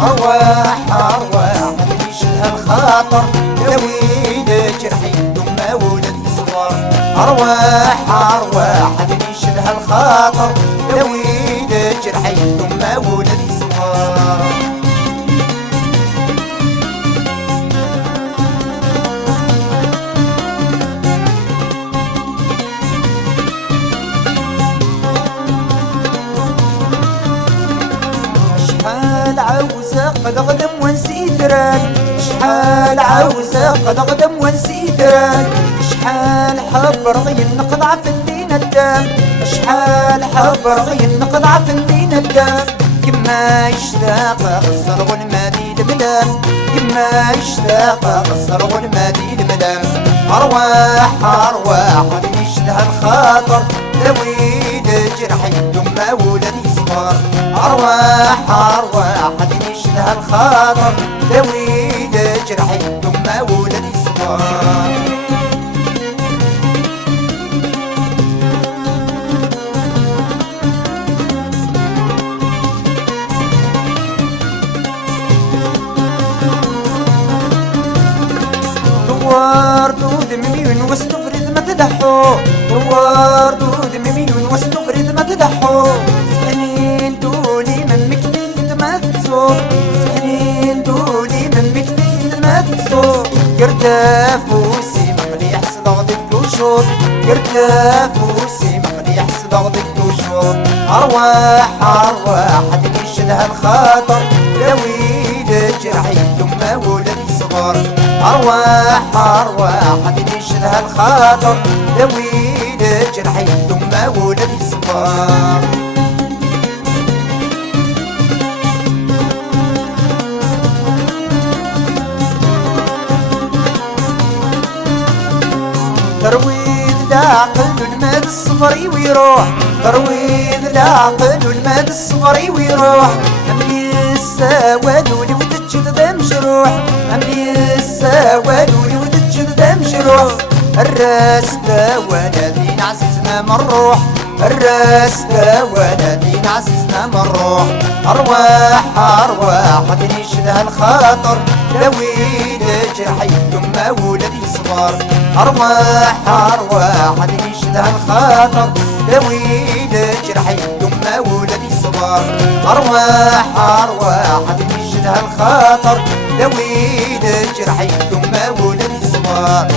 أرواح أرواح يشلها الخاطر داوي جرحي ثم ولد صغار. أرواح أرواح يشلها الخاطر داوي جرحي ثم ولد صغار. شحال عاوزة قد أقدم ونسيت راك، شحال عاوزة قد أقدم ونسيت راك، شحال حب رغي نقضع في اللي ندام، شحال حب رغي نقضع في اللي ندام. كما يشتاق قصر والمادي الملام، كما يشتاق قصر والمادي الملام. أرواح أرواح يشتهى الخاطر داوي جرحي ثم ولدي صغار. أرواح أرواح يشتهى الخاطر داوي جرحي ثم ولدي صغار. دوار دود مليون واستفرد ما تدحو، دوار دود مليون واستفرد ما تدحو. سحنين دولي من مكليل ما تسوق، سحنين دولي من مكليل ما تسوق. قرداف وسي مقلي حسد غضك وشوط، قرداف وسي مقلي حسد غضك وشوط. أرواح أرواح يشلها الخاطر داوي جرحي ثم ولدي صغار. أرواح أرواح يشلها الخاطر داوي جرحي ثم ولدي صغار. ترويض العقل والماد الصغري ويروح، ترويض العقل والماد الصغري ويروح. أملي السواد ولود الجلد مجروح، أملي السواد ولود الجلد مجروح. الراس دا ولدين عزيزنا مروح، الراس دا ولدين عزيزنا مروح. أرواح أرواح يشلها الخاطر داوي جرحي ثم ولدي صغار. أرواح أرواح يشلها الخاطر داوي جرحي ثم ولدي صغار. أرواح أرواح يشلها الخاطر داوي جرحي ثم ولدي صغار.